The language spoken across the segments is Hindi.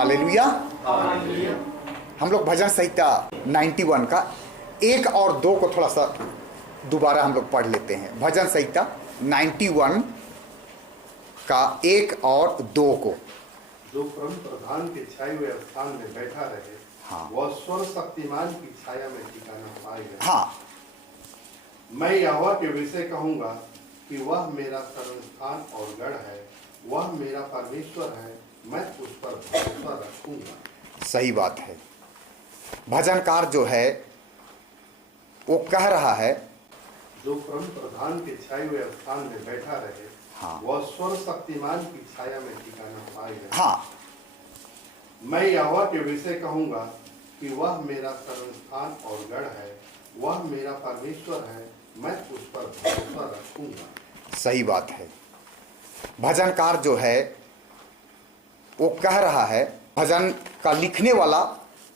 हालेलुया। हम लोग भजन संहिता 91 का 1 और 2 को थोड़ा सा दोबारा हम लोग पढ़ लेते हैं। भजन संहिता 91 का 1 और 2 को। जो परम प्रधान के छाए हुए स्थान में बैठा रहे, हाँ, वह सर्वशक्तिमान की छाया में ठिकाना पाएगा। हाँ, मैं यहोवा के विषय कहूंगा कि वह मेरा शरण स्थान और गढ़ है, वह मेरा परमेश्वर है, मैं उस पर भरोसा रखूंगा। सही बात है। भजनकार जो है वो कह रहा है, जो परम प्रधान के छाए हुए स्थान में बैठा रहे, हाँ, वह सर्वशक्तिमान की छाया में ठिकाना पाएगा। हाँ, मैं यहोवा के विषय कहूंगा कि वह मेरा शरण स्थान और गढ़ है, वह मेरा परमेश्वर है, मैं उस पर भरोसा रखूंगा। सही बात है। भजनकार जो है वो कह रहा है, भजन का लिखने वाला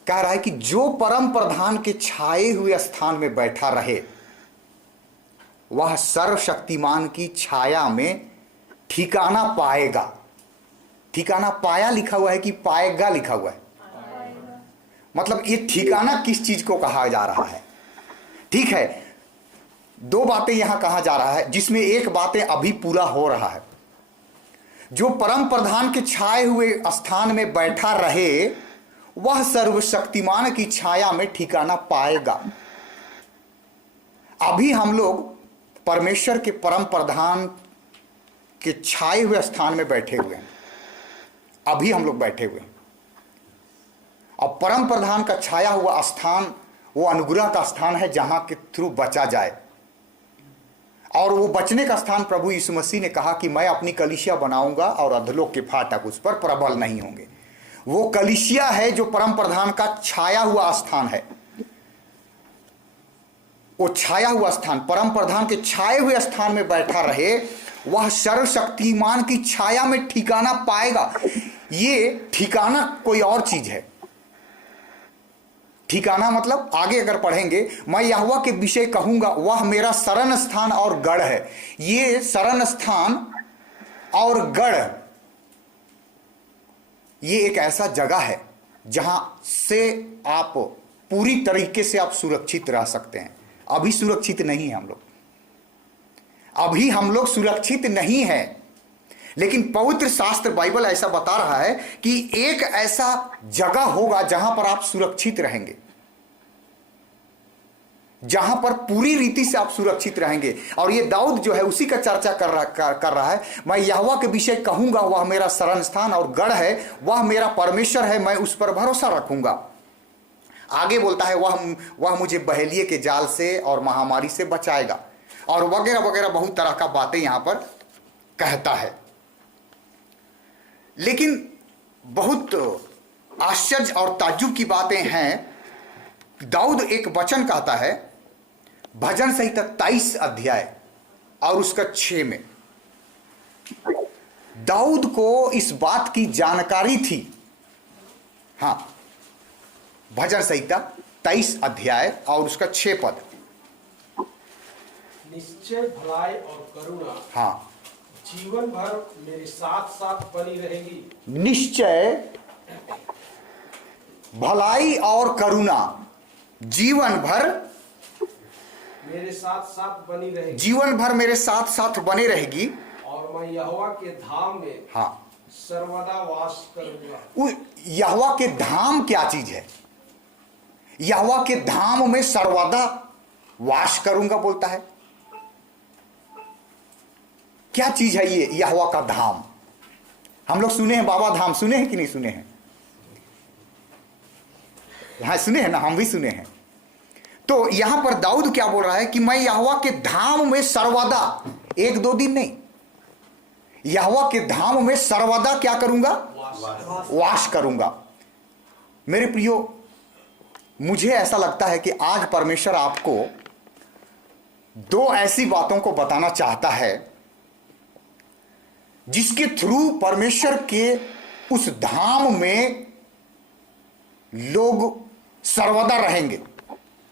कह रहा है कि जो परम प्रधान के छाए हुए स्थान में बैठा रहे वह सर्वशक्तिमान की छाया में ठिकाना पाएगा। ठिकाना पाया लिखा हुआ है कि पाएगा लिखा हुआ है? मतलब ये ठिकाना किस चीज को कहा जा रहा है? ठीक है, 2 बातें यहां कहा जा रहा है, जिसमें एक बातें अभी पूरा हो रहा है। जो परम प्रधान के छाए हुए स्थान में बैठा रहे वह सर्वशक्तिमान की छाया में ठिकाना पाएगा। अभी हम लोग परमेश्वर के परम प्रधान के छाए हुए स्थान में बैठे हुए हैं। अभी हम लोग बैठे हुए हैं। अब परम प्रधान का छाया हुआ स्थान वो अनुग्रह का स्थान है जहां के थ्रू बचा जाए, और वो बचने का स्थान प्रभु यीशु मसीह ने कहा कि मैं अपनी कलीसिया बनाऊंगा और अधलोक के फाटक उस पर प्रबल नहीं होंगे। वो कलीसिया है जो परम प्रधान का छाया हुआ स्थान है। वो छाया हुआ स्थान, परम प्रधान के छाए हुए स्थान में बैठा रहे वह सर्वशक्तिमान की छाया में ठिकाना पाएगा। ये ठिकाना कोई और चीज है। ठिकाना मतलब आगे अगर पढ़ेंगे, मैं यहोवा के विषय कहूंगा वह मेरा शरण स्थान और गढ़ है। ये शरण स्थान और गढ़ ये एक ऐसा जगह है जहां से आप पूरी तरीके से आप सुरक्षित रह सकते हैं। अभी सुरक्षित नहीं है हम लोग, अभी हम लोग सुरक्षित नहीं है, लेकिन पवित्र शास्त्र बाइबल ऐसा बता रहा है कि एक ऐसा जगह होगा जहां पर आप सुरक्षित रहेंगे, जहां पर पूरी रीति से आप सुरक्षित रहेंगे। और ये दाऊद जो है उसी का चर्चा कर रहा है। मैं यहोवा के विषय कहूंगा वह मेरा शरण स्थान और गढ़ है, वह मेरा परमेश्वर है, मैं उस पर भरोसा रखूंगा। आगे बोलता है वह मुझे बहेलिए के जाल से और महामारी से बचाएगा, और वगैरह वगैरह बहुत तरह का बातें यहां पर कहता है। लेकिन बहुत आश्चर्य और ताज्जुब की बातें हैं। दाऊद एक वचन कहता है भजन संहिता 23 अध्याय और उसका 6 में। दाऊद को इस बात की जानकारी थी। हाँ, भजन संहिता 23 अध्याय और उसका 6 पद। निश्चय भलाई और करुणा, हाँ, जीवन भर मेरे साथ साथ बनी रहेगी। निश्चय भलाई और करुणा जीवन भर मेरे साथ साथ बनी रहेगी। जीवन भर मेरे साथ साथ बने रहेगी, और मैं यहोवा के धाम में हाँ, सर्वदा वास करूंगा। यहोवा के धाम क्या चीज है? यहोवा के धाम में सर्वदा वास करूंगा बोलता है। क्या चीज है ये यहोवा का धाम? हम लोग सुने हैं बाबा धाम, सुने हैं कि नहीं सुने हैं? हाँ, सुने हैं ना, हम भी सुने हैं। तो यहां पर दाऊद क्या बोल रहा है कि मैं यहोवा के धाम में सर्वदा, 1-2 दिन नहीं, यहोवा के धाम में सर्वदा क्या करूंगा? वास करूंगा। मेरे प्रियो, मुझे ऐसा लगता है कि आज परमेश्वर आपको 2 ऐसी बातों को बताना चाहता है जिसके थ्रू परमेश्वर के उस धाम में लोग सर्वदा रहेंगे।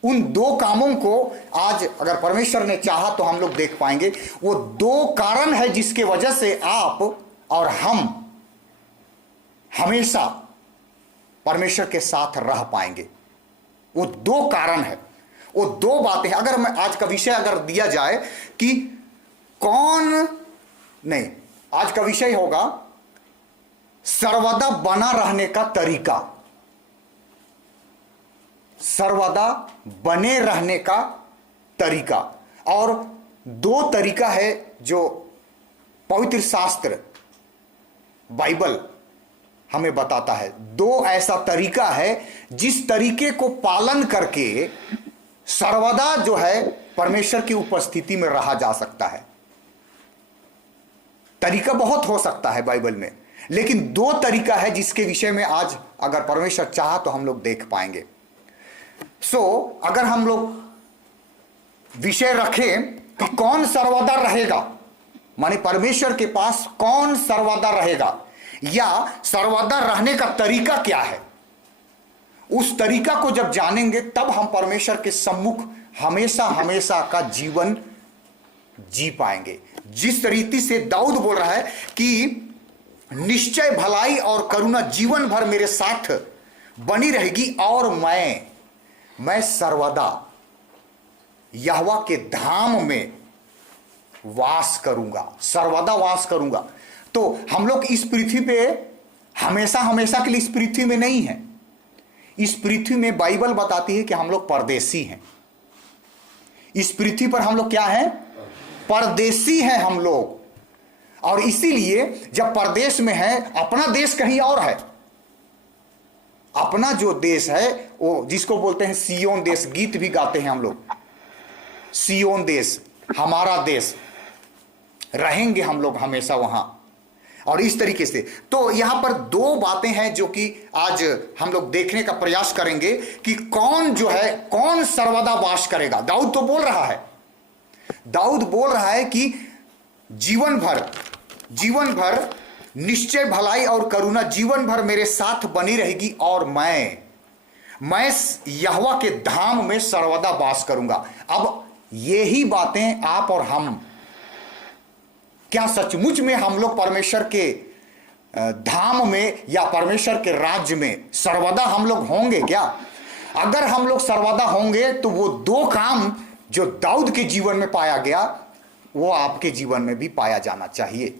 उन 2 कामों को आज अगर परमेश्वर ने चाहा तो हम लोग देख पाएंगे। वो 2 कारण है जिसके वजह से आप और हम हमेशा परमेश्वर के साथ रह पाएंगे। वो दो कारण है, वो दो बातें हैं। अगर मैं आज का विषय अगर दिया जाए कि कौन, नहीं, आज का विषय होगा सर्वदा बना रहने का तरीका, सर्वदा बने रहने का तरीका। और दो तरीका है जो पवित्र शास्त्र बाइबल हमें बताता है। दो ऐसा तरीका है जिस तरीके को पालन करके सर्वदा जो है परमेश्वर की उपस्थिति में रहा जा सकता है। तरीका बहुत हो सकता है बाइबल में, लेकिन दो तरीका है जिसके विषय में आज अगर परमेश्वर चाहा तो हम लोग देख पाएंगे। अगर हम लोग विषय रखें कि कौन सर्वदा रहेगा, माने परमेश्वर के पास कौन सर्वदा रहेगा या सर्वदा रहने का तरीका क्या है, उस तरीका को जब जानेंगे तब हम परमेश्वर के सम्मुख हमेशा हमेशा का जीवन जी पाएंगे। जिस तरीके से दाऊद बोल रहा है कि निश्चय भलाई और करुणा जीवन भर मेरे साथ बनी रहेगी और मैं सर्वदा यहोवा के धाम में वास करूंगा, सर्वदा वास करूंगा। तो हम लोग इस पृथ्वी पे हमेशा हमेशा के लिए इस पृथ्वी में नहीं है। इस पृथ्वी में बाइबल बताती है कि हम लोग परदेसी हैं। इस पृथ्वी पर हम लोग क्या हैं? परदेसी हैं हम लोग। और इसीलिए जब परदेश में है, अपना देश कहीं और है। अपना जो देश है वो जिसको बोलते हैं सियोन देश, गीत भी गाते हैं हम लोग, सियोन देश हमारा देश, रहेंगे हम लोग हमेशा वहां। और इस तरीके से तो यहां पर दो बातें हैं जो कि आज हम लोग देखने का प्रयास करेंगे कि कौन जो है, कौन सर्वदा वास करेगा। दाऊद तो बोल रहा है, दाऊद बोल रहा है कि जीवन भर निश्चय भलाई और करुणा जीवन भर मेरे साथ बनी रहेगी और मैं यहोवा के धाम में सर्वदा वास करूंगा। अब यही बातें आप और हम, क्या सचमुच में हम लोग परमेश्वर के धाम में या परमेश्वर के राज्य में सर्वदा हम लोग होंगे क्या? अगर हम लोग सर्वदा होंगे तो वो दो काम जो दाऊद के जीवन में पाया गया वो आपके जीवन में भी पाया जाना चाहिए,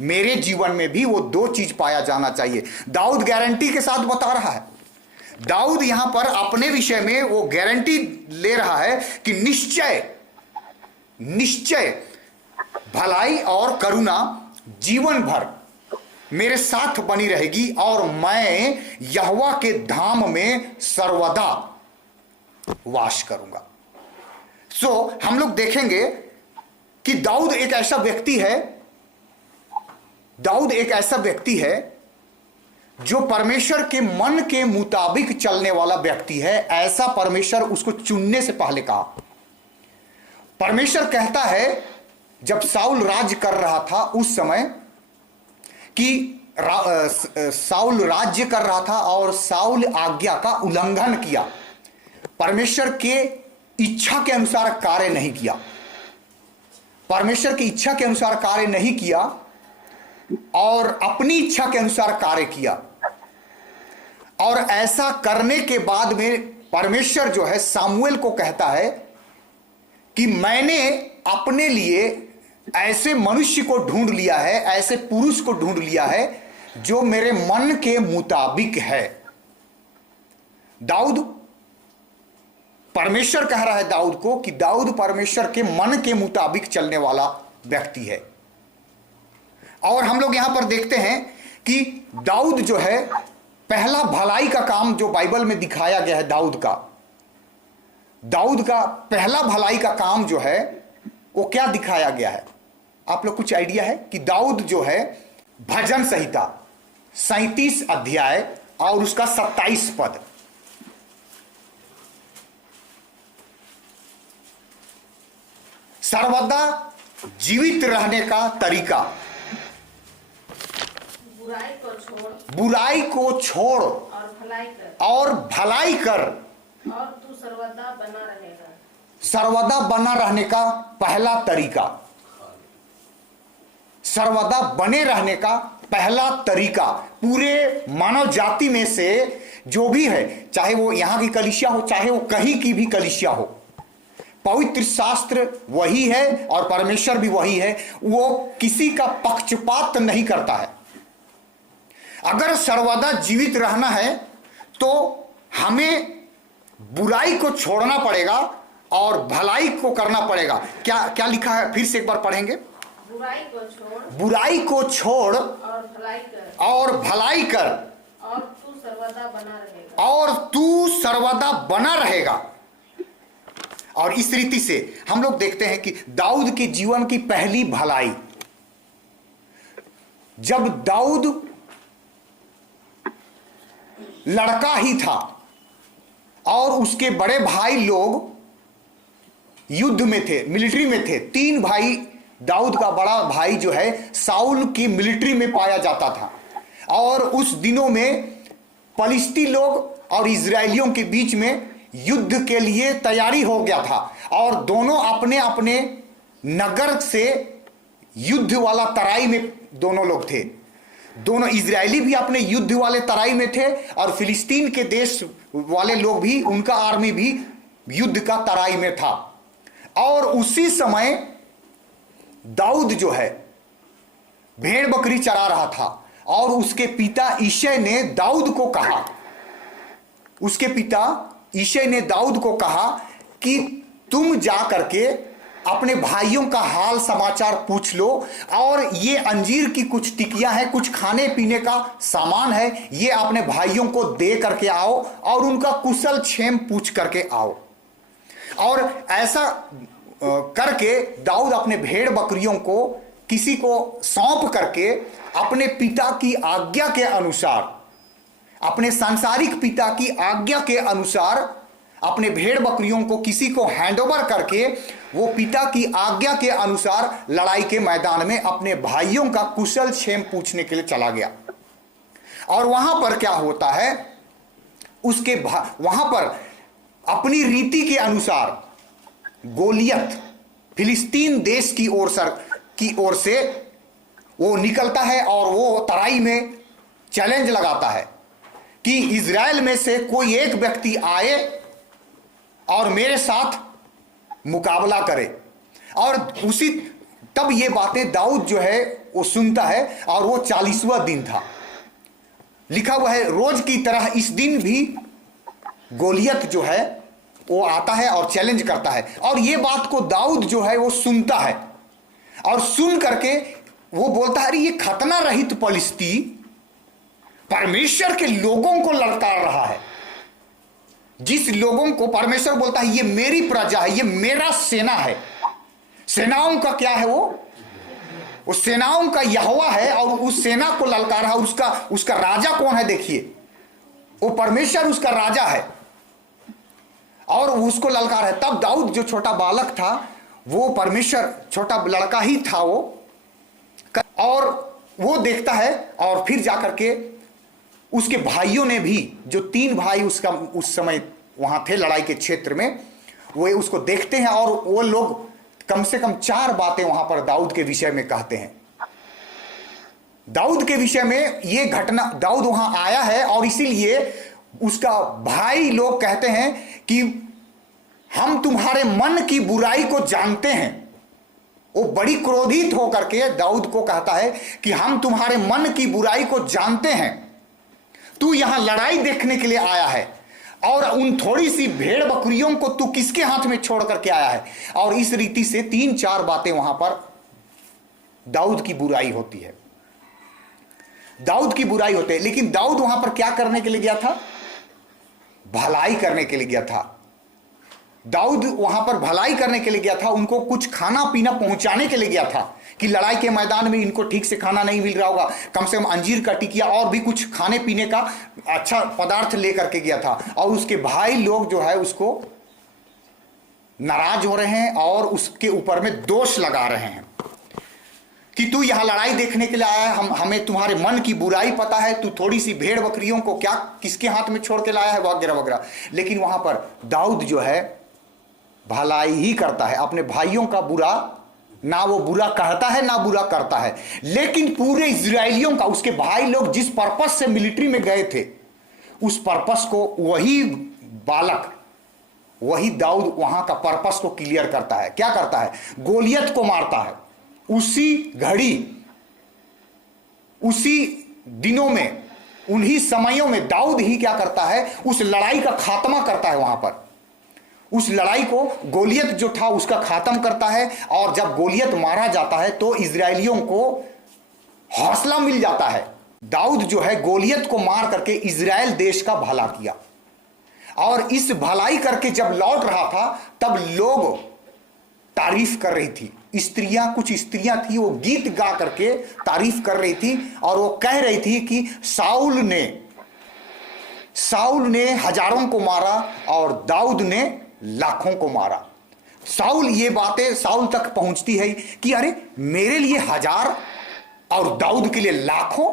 मेरे जीवन में भी वो दो चीज पाया जाना चाहिए। दाऊद गारंटी के साथ बता रहा है। दाऊद यहां पर अपने विषय में वो गारंटी ले रहा है कि निश्चय भलाई और करुणा जीवन भर मेरे साथ बनी रहेगी और मैं यहोवा के धाम में सर्वदा वास करूंगा। हम लोग देखेंगे कि दाऊद एक ऐसा व्यक्ति है जो परमेश्वर के मन के मुताबिक चलने वाला व्यक्ति है। ऐसा परमेश्वर उसको चुनने से पहले कहा। परमेश्वर कहता है जब साउल राज्य कर रहा था उस समय कि साउल राज्य कर रहा था और साउल आज्ञा का उल्लंघन किया, परमेश्वर के इच्छा के अनुसार कार्य नहीं किया, परमेश्वर की इच्छा के अनुसार कार्य नहीं किया और अपनी इच्छा के अनुसार कार्य किया। और ऐसा करने के बाद में परमेश्वर जो है सामुएल को कहता है कि मैंने अपने लिए ऐसे मनुष्य को ढूंढ लिया है, ऐसे पुरुष को ढूंढ लिया है जो मेरे मन के मुताबिक है। दाऊद, परमेश्वर कह रहा है दाऊद को कि दाऊद परमेश्वर के मन के मुताबिक चलने वाला व्यक्ति है। और हम लोग यहां पर देखते हैं कि दाऊद जो है पहला भलाई का काम जो बाइबल में दिखाया गया है, दाऊद का पहला भलाई का काम जो है वो क्या दिखाया गया है? आप लोग कुछ आइडिया है कि दाऊद जो है भजन संहिता 37 अध्याय और उसका 27 पद, सर्वदा जीवित रहने का तरीका, बुराई को छोड़ और भलाई कर और तू सर्वदा बना रहेगा। सर्वदा बना रहने का पहला तरीका, सर्वदा बने रहने का पहला तरीका पूरे मानव जाति में से जो भी है, चाहे वो यहां की कलीसिया हो, चाहे वो कहीं की भी कलीसिया हो, पवित्र शास्त्र वही है और परमेश्वर भी वही है। वो किसी का पक्षपात नहीं करता है। अगर सर्वदा जीवित रहना है तो हमें बुराई को छोड़ना पड़ेगा और भलाई को करना पड़ेगा। क्या क्या लिखा है, फिर से एक बार पढ़ेंगे। बुराई को छोड़ और भलाई कर और तू सर्वदा बना रहेगा। और इस रीति से हम लोग देखते हैं कि दाऊद के जीवन की पहली भलाई, जब दाऊद लड़का ही था और उसके बड़े भाई लोग युद्ध में थे, मिलिट्री में थे। 3 भाई, दाऊद का बड़ा भाई जो है साउल की मिलिट्री में पाया जाता था। और उस दिनों में फलिस्ती लोग और इजरायलियों के बीच में युद्ध के लिए तैयारी हो गया था और दोनों अपने अपने नगर से युद्ध वाला तराई में दोनों लोग थे। दोनों इजरायली भी अपने युद्ध वाले तराई में थे और फिलिस्तीन के देश वाले लोग भी, उनका आर्मी भी युद्ध का तराई में था। और उसी समय दाऊद जो है भेड़ बकरी चरा रहा था और उसके पिता ईशै ने दाऊद को कहा, उसके पिता ईशै ने दाऊद को कहा कि तुम जा करके अपने भाइयों का हाल समाचार पूछ लो और ये अंजीर की कुछ टिकियां हैं, कुछ खाने पीने का सामान है, ये अपने भाइयों को दे करके आओ और उनका कुशल क्षेम पूछ करके आओ। और ऐसा करके दाऊद अपने भेड़ बकरियों को किसी को सौंप करके अपने पिता की आज्ञा के अनुसार, अपने सांसारिक पिता की आज्ञा के अनुसार अपने भेड़ बकरियों को किसी को हैंडओवर करके वो पिता की आज्ञा के अनुसार लड़ाई के मैदान में अपने भाइयों का कुशल क्षेम पूछने के लिए चला गया। और वहां पर क्या होता है, वहां पर अपनी रीति के अनुसार गोलियत फिलिस्तीन देश की ओर से वो निकलता है और वो तराई में चैलेंज लगाता है कि इजराइल में से कोई एक व्यक्ति आए और मेरे साथ मुकाबला करे। और तब ये बातें दाऊद जो है वो सुनता है और वो 40वां दिन था। लिखा हुआ है रोज की तरह इस दिन भी गोलियत जो है वो आता है और चैलेंज करता है। और ये बात को दाऊद जो है वो सुनता है और सुन करके वो बोलता है, अरे ये खतना रहित फलिस्ती परमेश्वर के लोगों को ललकार रहा है। जिस लोगों को परमेश्वर बोलता है ये मेरी प्रजा है, ये मेरा सेना है। सेनाओं का क्या है, वो सेनाओं का यहोवा है और उस सेना को ललकार है। उसका राजा कौन है, देखिए वो परमेश्वर उसका राजा है और उसको ललकार है। तब दाऊद जो छोटा बालक था, वो परमेश्वर छोटा लड़का ही था वो, और वो देखता है। और फिर जाकर के उसके भाइयों ने भी, जो 3 भाई उसका उस समय वहां थे लड़ाई के क्षेत्र में, वो उसको देखते हैं और वो लोग कम से कम 4 बातें वहां पर दाऊद के विषय में कहते हैं। दाऊद के विषय में ये घटना, दाऊद वहां आया है और इसीलिए उसका भाई लोग कहते हैं कि हम तुम्हारे मन की बुराई को जानते हैं। वो बड़ी क्रोधित होकर के दाऊद को कहता है कि हम तुम्हारे मन की बुराई को जानते हैं, तू यहां लड़ाई देखने के लिए आया है और उन थोड़ी सी भेड़ बकरियों को तू किसके हाथ में छोड़ करके आया है। और इस रीति से 3-4 बातें वहां पर दाऊद की बुराई होती है, दाऊद की बुराई होती है। लेकिन दाऊद वहां पर क्या करने के लिए गया था, भलाई करने के लिए गया था। दाऊद वहां पर भलाई करने के लिए गया था, उनको कुछ खाना पीना पहुंचाने के लिए गया था कि लड़ाई के मैदान में इनको ठीक से खाना नहीं मिल रहा होगा, कम से कम अंजीर का टिकिया और भी कुछ खाने पीने का अच्छा पदार्थ लेकर के गया था। और उसके भाई लोग जो है उसको नाराज हो रहे हैं और उसके ऊपर में दोष लगा रहे हैं कि तू यहां लड़ाई देखने के लिए आया है, हमें तुम्हारे मन की बुराई पता है, तू थोड़ी सी भेड़ बकरियों को क्या किसके हाथ में छोड़ के लाया है, वगैरह वगैरह। लेकिन वहां पर दाऊद जो है भलाई ही करता है, अपने भाइयों का बुरा ना वो बुरा कहता है ना बुरा करता है। लेकिन पूरे इजरायलियों का, उसके भाई लोग जिस पर्पस से मिलिट्री में गए थे, उस पर्पस को वही बालक, वही दाऊद वहां का पर्पस को क्लियर करता है। क्या करता है? गोलियत को मारता है। उसी घड़ी, उसी दिनों में, उन्हीं समयों में दाऊद ही क्या करता है? उस लड़ाई का खात्मा करता है। वहां पर उस लड़ाई को, गोलियत जो था उसका खात्मा करता है। और जब गोलियत मारा जाता है तो इजरायलियों को हौसला मिल जाता है। दाऊद जो है गोलियत को मार करके इजराइल देश का भला किया। और इस भलाई करके जब लौट रहा था तब लोग तारीफ कर रही थी। स्त्रियां, कुछ स्त्रियां थी, वो गीत गा करके तारीफ कर रही थी और वो कह रही थी कि साउल ने हजारों को मारा और दाऊद ने लाखों को मारा। ये बातें साउल तक पहुंचती है कि अरे मेरे लिए हजार और दाऊद के लिए लाखों।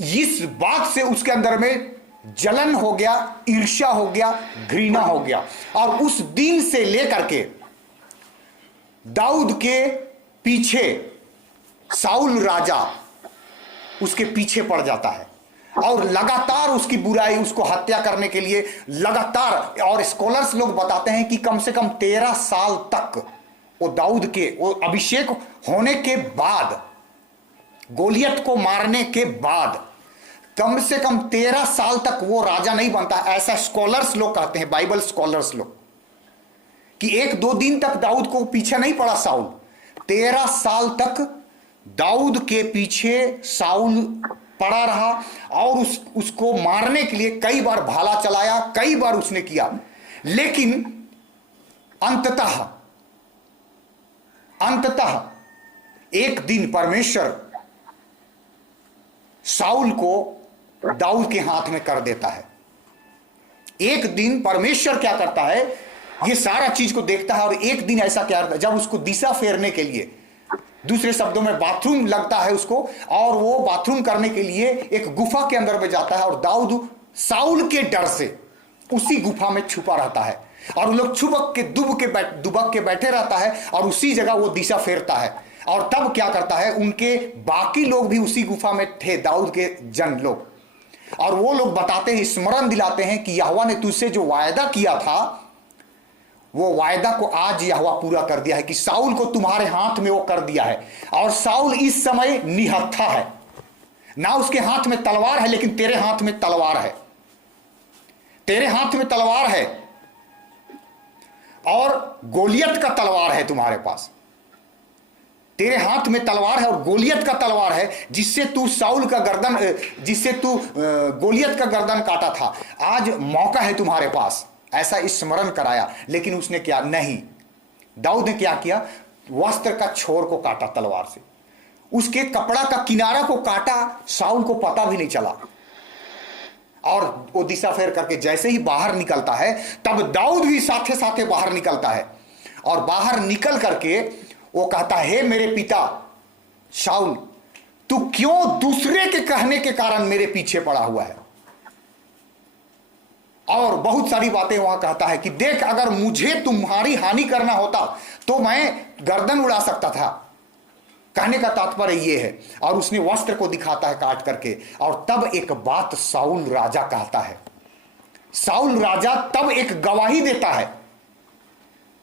इस बात से उसके अंदर में जलन हो गया, ईर्ष्या हो गया, घृणा हो गया। और उस दिन से लेकर के दाऊद के पीछे साउल राजा उसके पीछे पड़ जाता है और लगातार उसकी बुराई, उसको हत्या करने के लिए लगातार। और स्कॉलर्स लोग बताते हैं कि कम से कम 13 साल तक वो दाऊद के, वो अभिषेक होने के बाद, गोलियत को मारने के बाद कम से कम 13 साल तक वो राजा नहीं बनता। ऐसा स्कॉलर्स लोग कहते हैं, बाइबल स्कॉलर्स लोग, कि 1-2 दिन तक दाऊद को पीछे नहीं पड़ा साउल। 13 साल तक दाऊद के पीछे साउल पड़ा रहा और उसको मारने के लिए कई बार भाला चलाया, कई बार उसने किया। लेकिन अंततः एक दिन परमेश्वर साउल को दाऊद के हाथ में कर देता है। एक दिन परमेश्वर क्या करता है, ये सारा चीज को देखता है और एक दिन ऐसा क्या करता है, जब उसको दिशा फेरने के लिए, दूसरे शब्दों में बाथरूम लगता है उसको, और वो बाथरूम करने के लिए एक गुफा के अंदर में जाता है। और दाऊद साउल के डर से उसी गुफा में छुपा रहता है और वो लोग दुबक के बैठे रहता है और उसी जगह वो दिशा फेरता है। और तब क्या करता है, उनके बाकी लोग भी उसी गुफा में थे, दाऊद के जन लोग, और वो लोग बताते हैं, स्मरण दिलाते हैं कि यहोवा ने तुझसे जो वायदा किया था वो वायदा को आज यहोवा पूरा कर दिया है, कि साउल को तुम्हारे हाथ में वो कर दिया है। और साउल इस समय निहत्था है, ना उसके हाथ में तलवार है, लेकिन तेरे हाथ में तलवार है, तेरे हाथ में तलवार है और गोलियत का तलवार है तुम्हारे पास। तेरे हाथ में तलवार है और गोलियत का तलवार है, जिससे तू गोलियत का गर्दन काटा था। आज मौका है तुम्हारे पास, ऐसा स्मरण कराया। लेकिन उसने क्या नहीं, दाऊद ने क्या किया, वस्त्र का छोर को काटा तलवार से, उसके कपड़ा का किनारा को काटा, साउल को पता भी नहीं चला। और वो दिशा फेर करके जैसे ही बाहर निकलता है, तब दाऊद भी साथे साथे बाहर निकलता है। और बाहर निकल करके वो कहता है, हे मेरे पिता शाऊल, तू क्यों दूसरे के कहने के कारण मेरे पीछे पड़ा हुआ है। और बहुत सारी बातें वहां कहता है कि देख, अगर मुझे तुम्हारी हानि करना होता तो मैं गर्दन उड़ा सकता था। कहने का तात्पर्य यह है। और उसने वस्त्र को दिखाता है काट करके। और तब एक बात साउल राजा कहता है, साउल राजा तब एक गवाही देता है।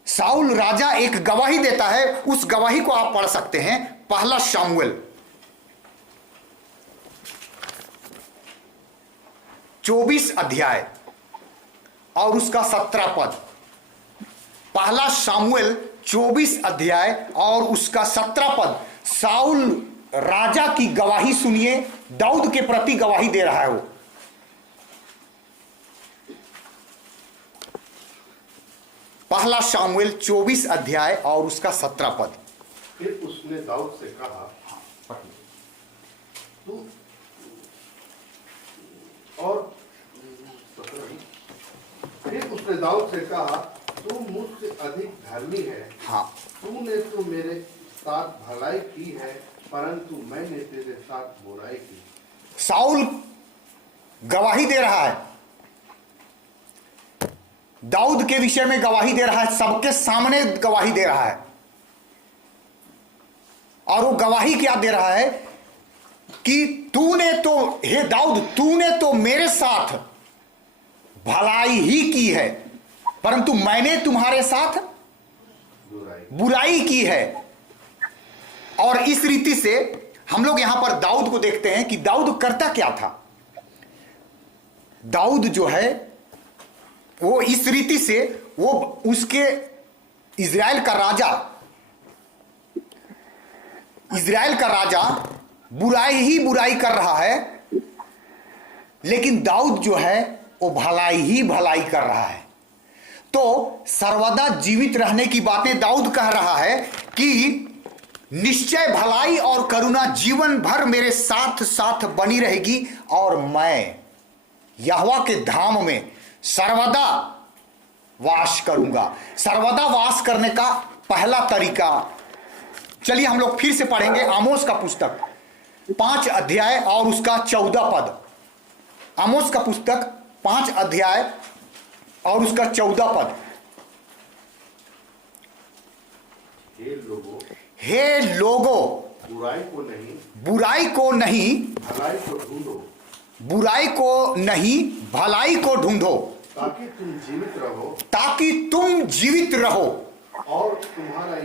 साउल राजा एक गवाही देता है। उस गवाही को आप पढ़ सकते हैं, पहला शामुएल 24 अध्याय और उसका 17 पद। पहला शामुएल 24 अध्याय और उसका 17 पद। साउल राजा की गवाही सुनिए, दाऊद के प्रति गवाही दे रहा है वो। पहला शामुएल 24 अध्याय और उसका 17 पद। फिर उसने दाऊद से कहा, तू और फिर उसने दाऊद से कहा, तू मुझसे अधिक धर्मी है। हाँ, तूने तो मेरे साथ भलाई की है, परंतु मैंने तेरे साथ बुराई की। साउल गवाही दे रहा है दाऊद के विषय में गवाही दे रहा है, सबके सामने गवाही दे रहा है। और वो गवाही क्या दे रहा है कि तूने तो, हे दाऊद, तूने तो मेरे साथ भलाई ही की है, परंतु मैंने तुम्हारे साथ बुराई की है। और इस रीति से हम लोग यहां पर दाऊद को देखते हैं कि दाऊद करता क्या था। दाऊद जो है वो इस रीति से, वो उसके इजराइल का राजा बुराई ही बुराई कर रहा है, लेकिन दाऊद जो है वो भलाई ही भलाई कर रहा है। तो सर्वदा जीवित रहने की बातें दाऊद कह रहा है कि निश्चय भलाई और करुणा जीवन भर मेरे साथ साथ बनी रहेगी, और मैं यहोवा के धाम में सर्वदा वास करूंगा। सर्वदा वास करने का पहला तरीका, चलिए हम लोग फिर से पढ़ेंगे आमोस का पुस्तक 5 अध्याय और उसका 14 पद। आमोस का पुस्तक 5 अध्याय और उसका 14 पद। हे लोगों, बुराई को नहीं भलाई को ढूंढो, ताकि तुम जीवित रहो और तुम्हारा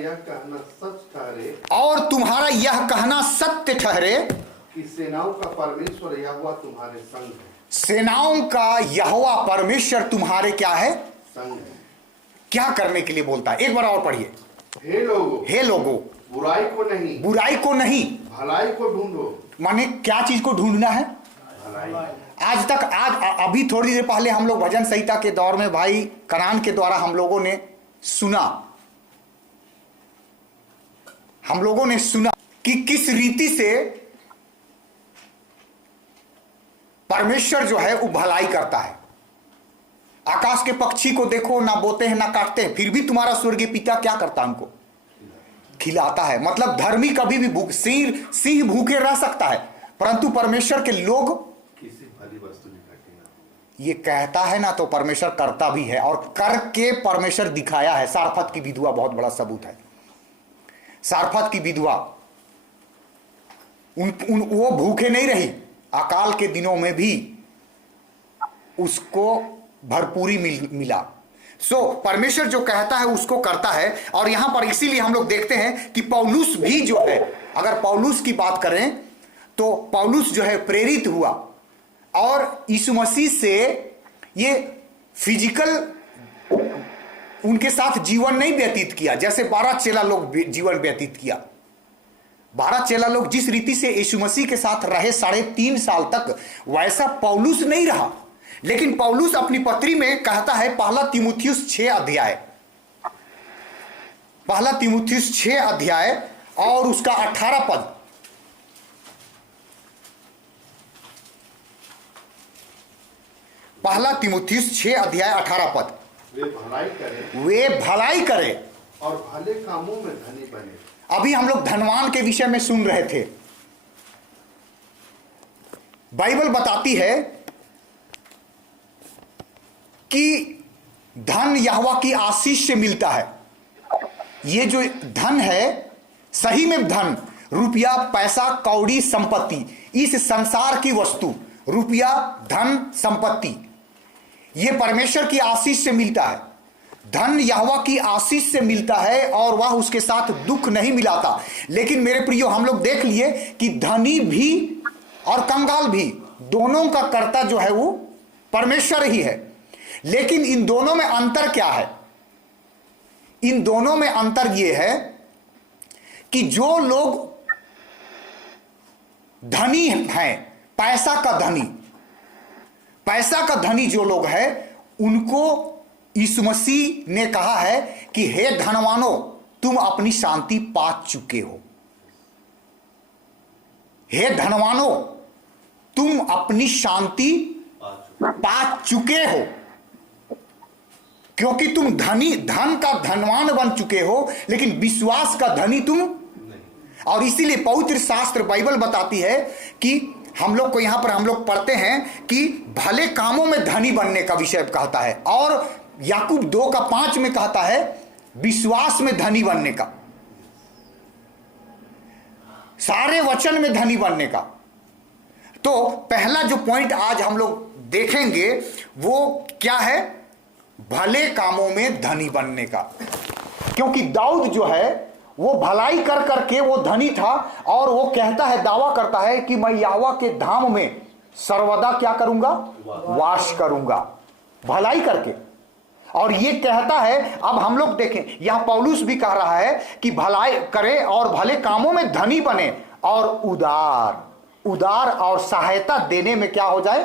यह कहना सत्य ठहरे कि सेनाओं का परमेश्वर यहोवा तुम्हारे संग है। सेनाओं का यहोवा परमेश्वर तुम्हारे क्या है? संग है। क्या करने के लिए बोलता है? एक बार और पढ़िए। हे लोगों, बुराई को नहीं भलाई को ढूंढो। माने क्या चीज को ढूंढना है? आज अभी थोड़ी देर पहले हम लोग भजन संहिता के दौर में भाई कनान के द्वारा हम लोगों ने सुना कि किस रीति से परमेश्वर जो है वो भलाई करता है। आकाश के पक्षी को देखो, ना बोते हैं ना काटते हैं, फिर भी तुम्हारा स्वर्गीय पिता क्या करता है? उनको खिलाता है। मतलब धर्मी कभी भी सिंह भूखे रह सकता है, परंतु परमेश्वर के लोग किसी भली वस्तु नहीं खाते। ये कहता है ना, तो परमेश्वर करता भी है, और करके परमेश्वर दिखाया है। सारफत की विधवा बहुत बड़ा सबूत है। सारफत की विधवा वो भूखे नहीं रही, अकाल के दिनों में भी उसको भरपूरी मिला। परमेश्वर जो कहता है उसको करता है। और यहां पर इसीलिए हम लोग देखते हैं कि पौलुस भी जो है, अगर पौलुस की बात करें तो पौलुस जो है प्रेरित हुआ और यीशु मसीह से ये फिजिकल उनके साथ जीवन नहीं व्यतीत किया, जैसे 12 चेला लोग जीवन व्यतीत किया। 12 चेला लोग जिस रीति से यीशु मसीह के साथ रहे 3.5 साल तक, वैसा पौलुस नहीं रहा। लेकिन पौलुस अपनी पत्री में कहता है, पहला तीमुथियुस 6 अध्याय और उसका 18 पद। पहला तीमुथियुस 6 अध्याय 18 पद। वे भलाई करे और भले कामों में धनी बने। अभी हम लोग धनवान के विषय में सुन रहे थे। बाइबल बताती है कि धन यहोवा की आशीष से मिलता है। ये जो धन है, सही में धन, रुपया, पैसा, कौड़ी, संपत्ति, इस संसार की वस्तु, रुपया, धन, संपत्ति, ये परमेश्वर की आशीष से मिलता है। धन यहोवा की आशीष से मिलता है और वह उसके साथ दुख नहीं मिलाता। लेकिन मेरे प्रियो, हम लोग देख लिए कि धनी भी और कंगाल भी, दोनों का कर्ता जो है वो परमेश्वर ही है। लेकिन इन दोनों में अंतर क्या है? इन दोनों में अंतर यह है कि जो लोग धनी हैं, पैसा का धनी जो लोग हैं, उनको यीशु मसीह ने कहा है कि हे धनवानों, तुम अपनी शांति पा चुके हो। हे धनवानों, तुम अपनी शांति पा चुके हो, क्योंकि तुम धन का धनवान बन चुके हो, लेकिन विश्वास का धनी तुम नहीं। और इसीलिए पवित्र शास्त्र बाइबल बताती है कि हम लोग को यहां पर हम लोग पढ़ते हैं कि भले कामों में धनी बनने का विषय कहता है, और याकूब 2:5 में कहता है विश्वास में धनी बनने का, सारे वचन में धनी बनने का। तो पहला जो पॉइंट आज हम लोग देखेंगे वो क्या है? भले कामों में धनी बनने का। क्योंकि दाऊद जो है वो भलाई कर करके वो धनी था, और वो कहता है, दावा करता है कि मैं यहोवा के धाम में सर्वदा क्या करूंगा? वास करूंगा, भलाई करके। और ये कहता है, अब हम लोग देखें, यहां पौलुस भी कह रहा है कि भलाई करे और भले कामों में धनी बने और उदार और सहायता देने में क्या हो जाए?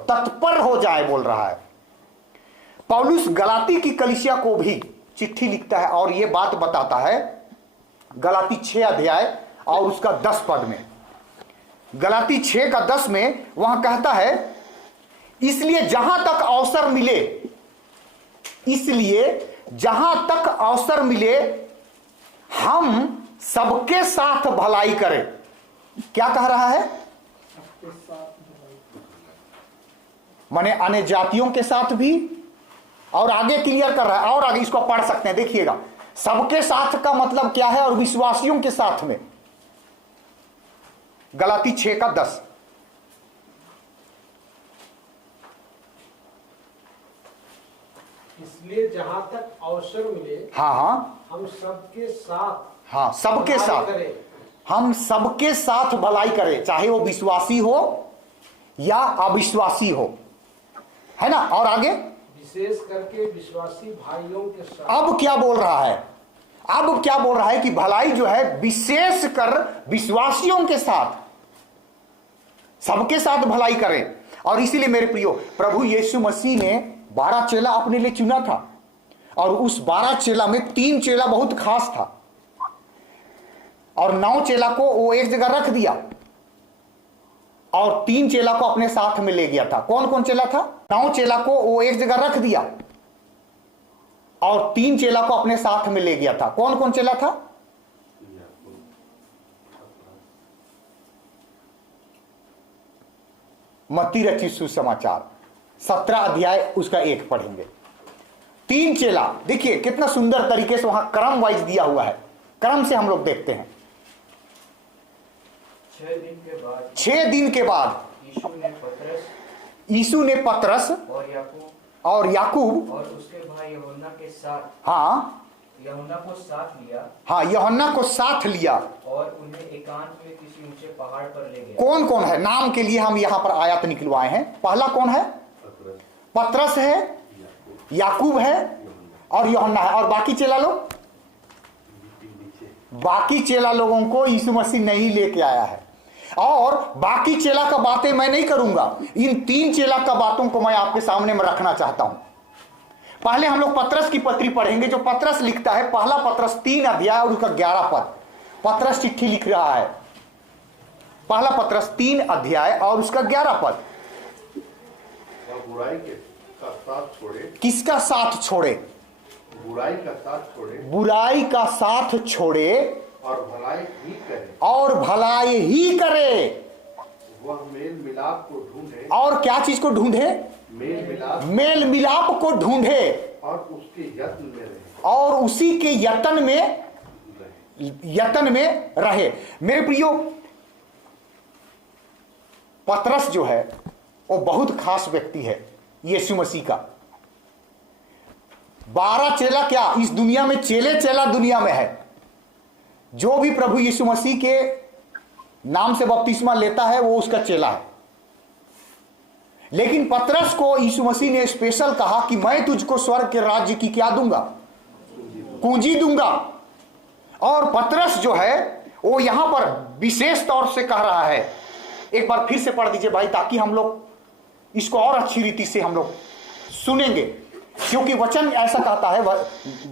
तत्पर हो जाए, बोल रहा है। पौलुस गलाती की कलीसिया को भी चिट्ठी लिखता है और यह बात बताता है गलाती 6 अध्याय और उसका 10 पद में। गलाती 6:10 में वहां कहता है, इसलिए जहां तक अवसर मिले हम सबके साथ भलाई करें। क्या कह रहा है? माने अन्य जातियों के साथ भी, और आगे क्लियर कर रहा है, और आगे इसको पढ़ सकते हैं, देखिएगा। सबके साथ का मतलब क्या है और विश्वासियों के साथ में। गलाती 6:10। इसलिए जहां तक अवसर मिले हाँ हम सबके साथ सबके भलाई साथ करें। हम सबके साथ भलाई करें, चाहे वो विश्वासी हो या अविश्वासी हो, है ना। और आगे विशेष करके विश्वासी भाइयों के साथ। अब क्या बोल रहा है? अब क्या बोल रहा है कि भलाई जो है विशेष कर विश्वासियों के साथ, सबके साथ भलाई करें। और इसीलिए मेरे प्रियो, प्रभु यीशु मसीह ने 12 चेला अपने लिए चुना था, और उस 12 चेला में 3 चेला बहुत खास था, और 9 चेला को वो एक जगह रख दिया, और 3 चेला को अपने साथ में ले गया था। कौन कौन चेला था? 9 चेला को वो एक जगह रख दिया, और 3 चेला को अपने साथ में ले गया था। कौन कौन चेला था? मत्ती रचित सुसमाचार 17 अध्याय उसका 1 पढ़ेंगे। 3 चेला, देखिए कितना सुंदर तरीके से वहां क्रम वाइज दिया हुआ है। क्रम से हम लोग देखते हैं। 6 दिन के बाद यीशु ने पतरस और याकूब और उसके भाई यूहन्ना के साथ यूहन्ना को साथ लिया और उन्हें एकांत में किसी ऊंचे पहाड़ पर ले गया। कौन कौन है? नाम के लिए हम यहां पर आयत निकलवाए हैं। पहला कौन है? पतरस है, याकूब है और यूहन्ना है। और बाकी चेला लोग, बाकी चेला लोगों को यीशु मसीह नहीं लेके आया है। और बाकी चेला का बातें मैं नहीं करूंगा, इन 3 चेला का बातों को मैं आपके सामने में रखना चाहता हूं। पहले हम लोग पतरस की पत्री पढ़ेंगे, जो पतरस लिखता है। पहला पतरस 3 अध्याय और उसका 11 पद। पतरस चिट्ठी लिख रहा है। पहला पतरस 3 अध्याय और उसका 11 पद। बुराई का साथ छोड़े। किसका साथ छोड़े? बुराई का साथ छोड़े। बुराई का साथ छोड़े और भलाई ही करे। और भलाई ही करे। वह मेल मिलाप को ढूंढे। और क्या चीज को ढूंढे? मेल मिलाप को ढूंढे और उसके यत्न में रहे। और उसी के यत्न में रहे। मेरे प्रियो, पतरस जो है वो बहुत खास व्यक्ति है यीशु मसीह का। 12 चेला क्या, इस दुनिया में चेला दुनिया में है। जो भी प्रभु यीशु मसीह के नाम से बपतिस्मा लेता है वो उसका चेला है। लेकिन पतरस को यीशु मसीह ने स्पेशल कहा कि मैं तुझको स्वर्ग के राज्य की क्या दूंगा? कुंजी दूंगा। और पतरस जो है वो यहां पर विशेष तौर से कह रहा है। एक बार फिर से पढ़ दीजिए भाई, ताकि हम लोग इसको और अच्छी रीति से हम लोग सुनेंगे। क्योंकि वचन ऐसा कहता है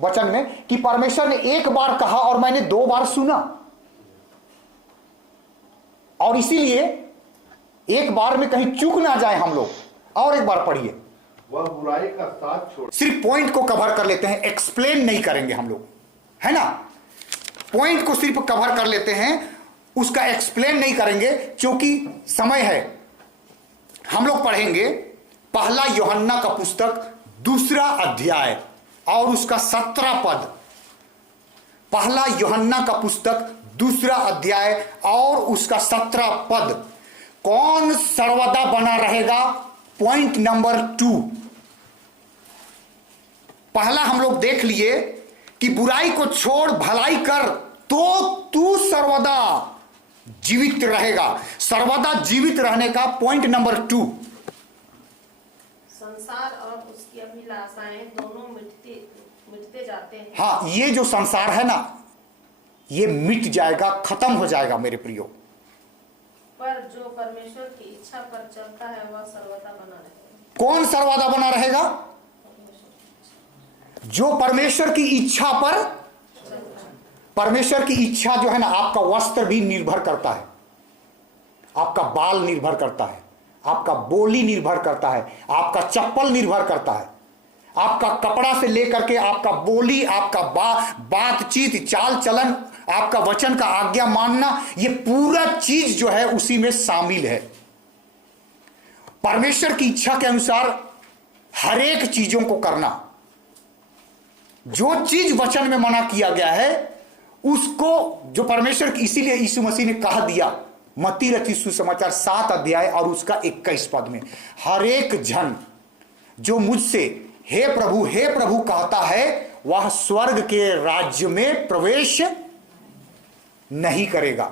वचन में कि परमेश्वर ने एक बार कहा और मैंने 2 बार सुना। और इसीलिए एक बार में कहीं चूक ना जाए हम लोग। और एक बार पढ़िए। वह बुराई का साथ छोड़। सिर्फ पॉइंट को कवर कर लेते हैं, एक्सप्लेन नहीं करेंगे हम लोग, है ना। पॉइंट को सिर्फ कवर कर लेते हैं, उसका एक्सप्लेन नहीं करेंगे क्योंकि समय है। हम लोग पढ़ेंगे पहला यूहन्ना का पुस्तक दूसरा अध्याय और उसका 17 पद। पहला यूहन्ना का पुस्तक दूसरा अध्याय और उसका 17 पद। कौन सर्वदा बना रहेगा? Point number 2। पहला हम लोग देख लिए कि बुराई को छोड़ भलाई कर तो तू सर्वदा जीवित रहेगा। सर्वदा जीवित रहने का पॉइंट नंबर 2। संसार और उसकी अभिलाषाएं दोनों मिटते जाते हैं। हाँ, ये जो संसार है ना, ये मिट जाएगा, खत्म हो जाएगा मेरे प्रियो। पर जो परमेश्वर की इच्छा पर चलता है वह सर्वदा बना रहेगा। कौन सर्वदा बना रहेगा? जो परमेश्वर की इच्छा पर। परमेश्वर की इच्छा जो है ना, आपका वस्त्र भी निर्भर करता है, आपका बाल निर्भर करता है, आपका बोली निर्भर करता है, आपका चप्पल निर्भर करता है, आपका कपड़ा से लेकर के आपका बोली, आपका बातचीत, चाल चलन, आपका वचन का आज्ञा मानना, ये पूरा चीज जो है उसी में शामिल है। परमेश्वर की इच्छा के अनुसार हर एक चीजों को करना। जो चीज वचन में मना किया गया है उसको, जो परमेश्वर की, इसीलिए यीशु मसीह ने कहा दिया मत्ती रचित सुसमाचार 7 अध्याय और उसका 21 पद में, हर एक जन जो मुझसे हे प्रभु कहता है वह स्वर्ग के राज्य में प्रवेश नहीं करेगा।